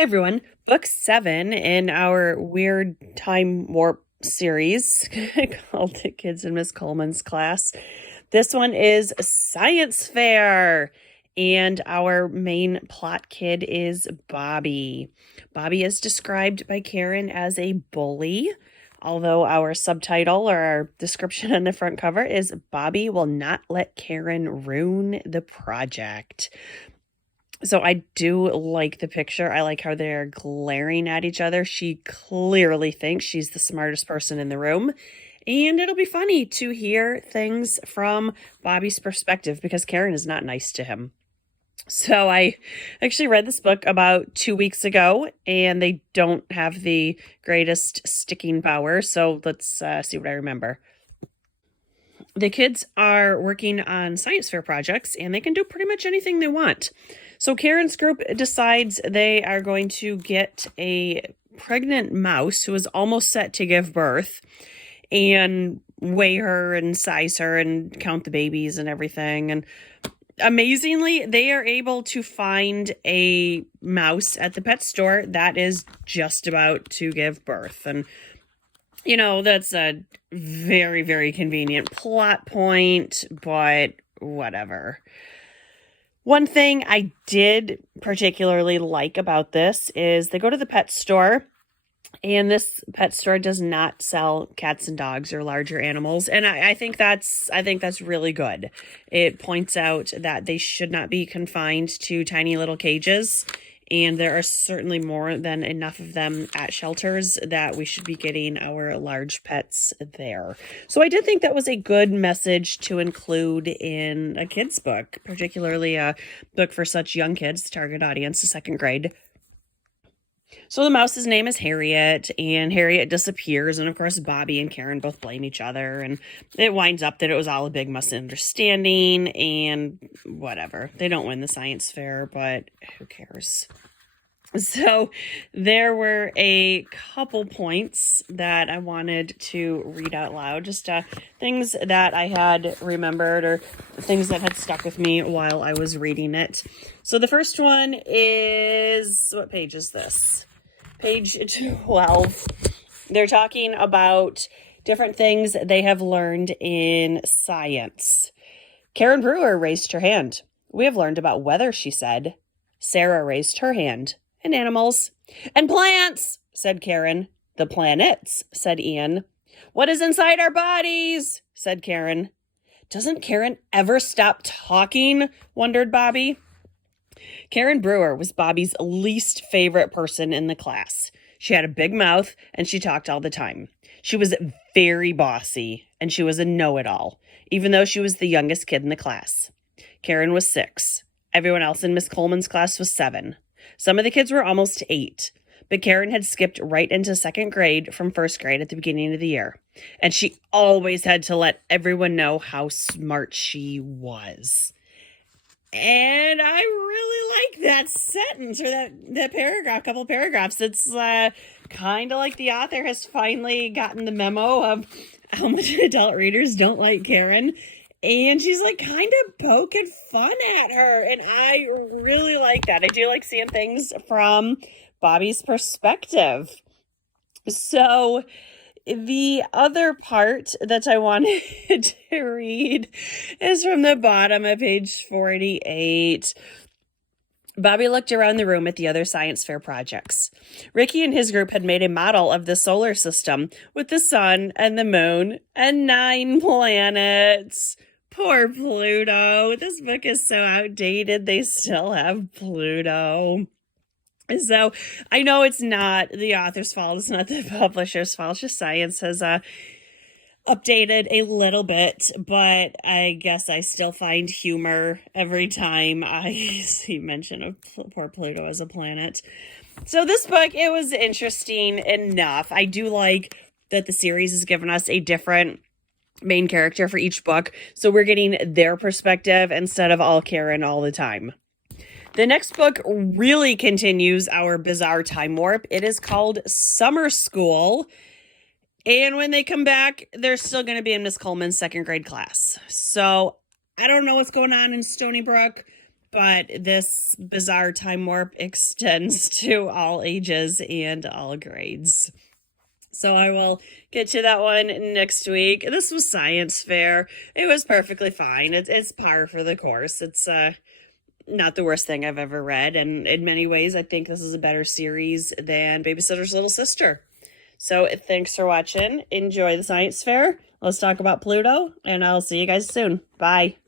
Hi, everyone. Book 7 in our Weird Time Warp series called The Kids in Miss Coleman's Class. This one is Science Fair, and our main plot kid is Bobby. Bobby is described by Karen as a bully, although our subtitle or our description on the front cover is Bobby will not let Karen ruin the project. So I do like the picture. I like how they're glaring at each other. She clearly thinks she's the smartest person in the room. And it'll be funny to hear things from Bobby's perspective because Karen is not nice to him. So I actually read this book about 2 weeks ago, and they don't have the greatest sticking power. So let's see what I remember. The kids are working on science fair projects, and they can do pretty much anything they want. So Karen's group decides they are going to get a pregnant mouse who is almost set to give birth and weigh her and size her and count the babies and everything. And amazingly, they are able to find a mouse at the pet store that is just about to give birth. And, you know, that's a very, very convenient plot point, but whatever. One thing I did particularly like about this is they go to the pet store, and this pet store does not sell cats and dogs or larger animals. And I think that's really good. It points out that they should not be confined to tiny little cages. And there are certainly more than enough of them at shelters that we should be getting our large pets there. So I did think that was a good message to include in a kid's book, particularly a book for such young kids, target audience, the second grade. So the mouse's name is Harriet, and Harriet disappears, and of course Bobby and Karen both blame each other, and it winds up that it was all a big misunderstanding, and whatever. They don't win the science fair, but who cares? So there were a couple points that I wanted to read out loud, just things that I had remembered or things that had stuck with me while I was reading it. So the first one is, what page is this? Page 12. They're talking about different things they have learned in science. Karen Brewer raised her hand. We have learned about weather, she said. Sarah raised her hand. And animals. And plants, said Karen. The planets, said Ian. What is inside our bodies, said Karen. Doesn't Karen ever stop talking, wondered Bobby. Karen Brewer was Bobby's least favorite person in the class. She had a big mouth, and she talked all the time. She was very bossy, and she was a know-it-all, even though she was the youngest kid in the class. Karen was 6. Everyone else in Miss Coleman's class was 7. Some of the kids were almost 8, but Karen had skipped right into second grade from first grade at the beginning of the year. And she always had to let everyone know how smart she was. And I really like that sentence or that paragraph, couple paragraphs. It's kind of like the author has finally gotten the memo of how much adult readers don't like Karen. And she's like kind of poking fun at her. And I really like that. I do like seeing things from Bobby's perspective. So the other part that I wanted to read is from the bottom of page 48. Bobby looked around the room at the other science fair projects. Ricky and his group had made a model of the solar system with the sun and the moon and 9 planets. Poor Pluto. This book is so outdated. They still have Pluto. So I know it's not the author's fault. It's not the publisher's fault. It's just science has updated a little bit, but I guess I still find humor every time I see mention of poor Pluto as a planet. So this book, it was interesting enough. I do like that the series has given us a different main character for each book, so we're getting their perspective instead of all Karen all the time. The next book really continues our bizarre time warp. It is called Summer School, and when they come back, they're still going to be in Miss Coleman's second grade class. So I don't know what's going on in Stoneybrook. but this bizarre time warp extends to all ages and all grades. So I will get to that one next week. This was science fair. It was perfectly fine. It's par for the course. It's not the worst thing I've ever read, and in many ways I think this is a better series than Babysitter's Little Sister. So thanks for watching. Enjoy the science fair. Let's talk about Pluto, and I'll see you guys soon. Bye.